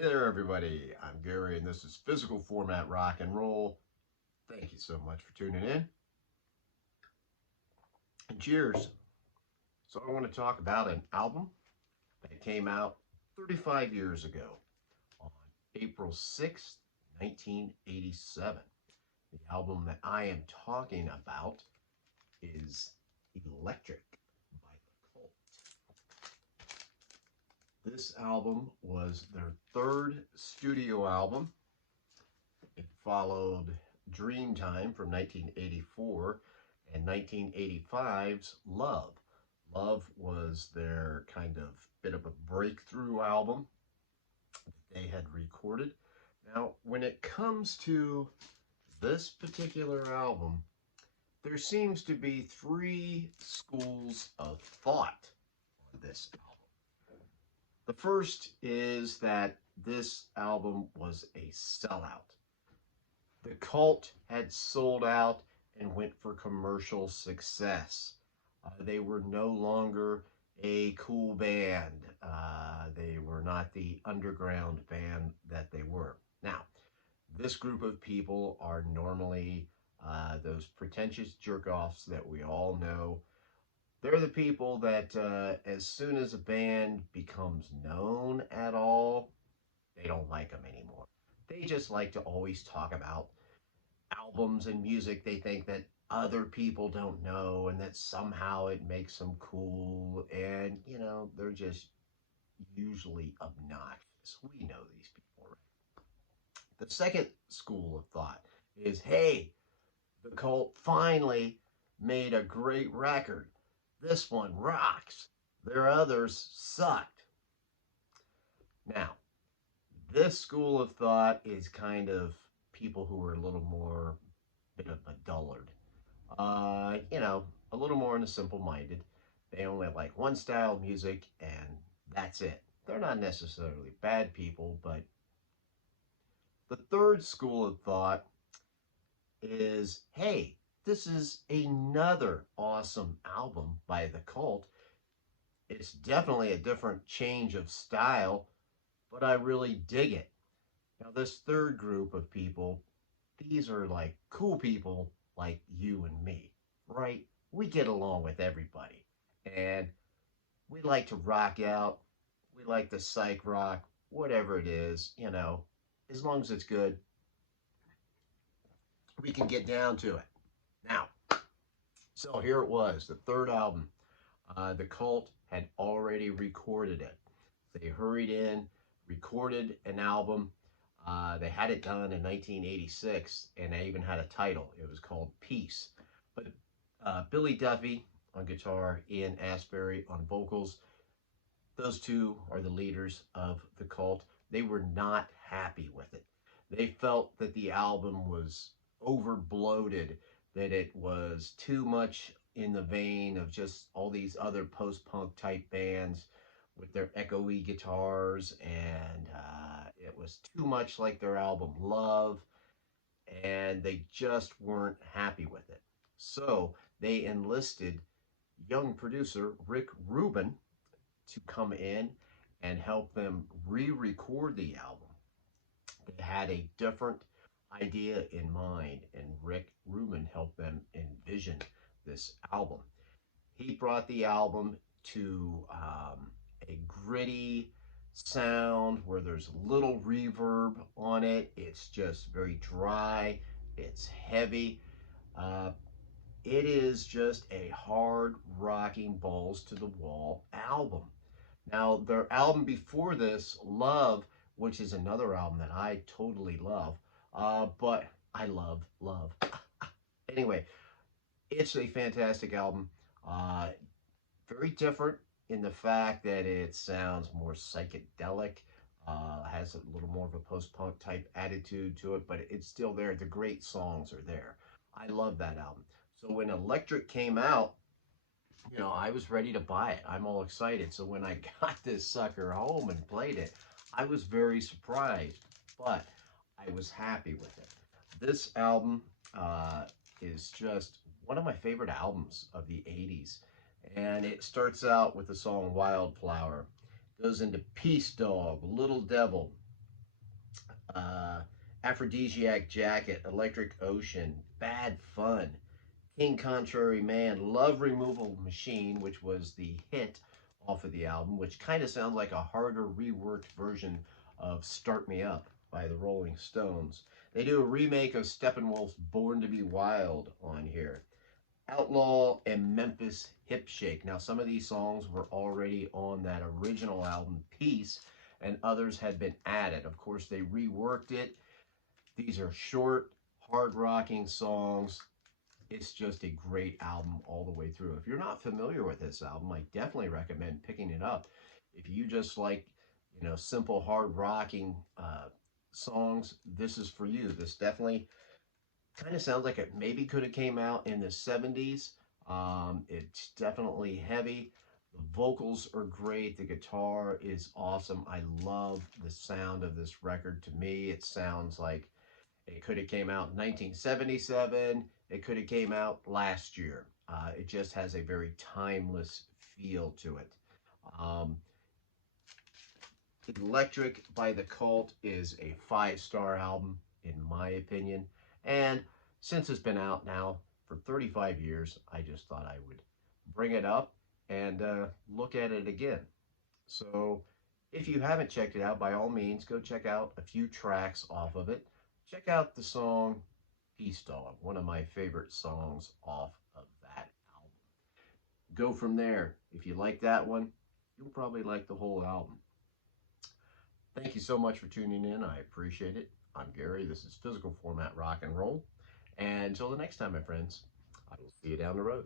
Hey there, everybody. I'm Gary, and this is Physical Format Rock and Roll. Thank you so much for tuning in. And cheers. So, I want to talk about an album that came out 35 years ago on April 6th, 1987. The album that I am talking about is Electric by The Cult. This album was their third studio album. It followed Dreamtime from 1984 and 1985's Love. Love was their kind of bit of a breakthrough album that they had recorded. Now, when it comes to this particular album, there seems to be three schools of thought on this album. The first is that this album was a sellout. The Cult had sold out and went for commercial success. They were no longer a cool band. They were not the underground band that they were. Now, this group of people are normally those pretentious jerk offs that we all know. They're the people that, as soon as a band becomes known at all, they don't like them anymore. They just like to always talk about albums and music they think that other people don't know and that somehow it makes them cool. And, they're just usually obnoxious. We know these people, right? The second school of thought is hey, the Cult finally made a great record. This one rocks. Their others sucked. Now, this school of thought is kind of people who are a little more bit of a dullard. A little more in the simple minded. They only like one style of music and that's it. They're not necessarily bad people, but the third school of thought is hey, this is another awesome album by The Cult. It's definitely a different change of style, but I really dig it. Now, this third group of people, these are like cool people like you and me, right? We get along with everybody. And we like to rock out. We like the psych rock, whatever it is, as long as it's good, we can get down to it. Now, so here it was, the third album. The Cult had already recorded it. They hurried in, recorded an album. They had it done in 1986, and they even had a title. It was called Peace. But Billy Duffy on guitar, Ian Astbury on vocals, those two are the leaders of The Cult. They were not happy with it. They felt that the album was over bloated, that it was too much in the vein of just all these other post punk type bands with their echoey guitars, and it was too much like their album Love, and they just weren't happy with it. So they enlisted young producer Rick Rubin to come in and help them re-record the album. They had a different idea in mind, and Rick Rubin helped them envision this album. He brought the album to a gritty sound where there's little reverb on it. It's just very dry. It's heavy. Uh, it is just a hard rocking balls to the wall album. Now, their album before this, Love, which is another album that I totally love, but I love. Anyway, it's a fantastic album. Uh, Very different in the fact that it sounds more psychedelic, has a little more of a post punk type attitude to it, but it's still there. The great songs are there. I love that album. So when Electric came out, I was ready to buy it. I'm all excited. So when I got this sucker home and played it, I was very surprised, but I was happy with it. This album uh, is just one of my favorite albums of the 80s. And it starts out with the song Wildflower, goes into Peace Dog, Little Devil, Aphrodisiac Jacket, Electric Ocean, Bad Fun, King Contrary Man, Love Removal Machine, which was the hit off of the album, which kind of sounds like a harder reworked version of Start Me Up by the Rolling Stones. They do a remake of Steppenwolf's Born to Be Wild on here. Outlaw and Memphis Hip Shake. Now, some of these songs were already on that original album, Peace, and others had been added. Of course, they reworked it. These are short, hard rocking songs. It's just a great album all the way through. If you're not familiar with this album, I definitely recommend picking it up. If you just like, simple hard rocking songs, this is for you. This definitely kind of sounds like it maybe could have came out in the 70s. It's definitely heavy. The vocals are great. The guitar is awesome. I love the sound of this record. To me, it sounds like it could have came out in 1977. It could have came out last year. It just has a very timeless feel to it. Um, Electric by the Cult is a 5-star album, in my opinion. And since it's been out now for 35 years, I just thought I would bring it up and look at it again. So if you haven't checked it out, by all means, go check out a few tracks off of it. Check out the song Peace Dog, one of my favorite songs off of that album. Go from there. If you like that one, you'll probably like the whole album. Thank you so much for tuning in. I appreciate it. I'm Gary. This is Physical Format Rock and Roll. And until the next time, my friends, I will see you down the road.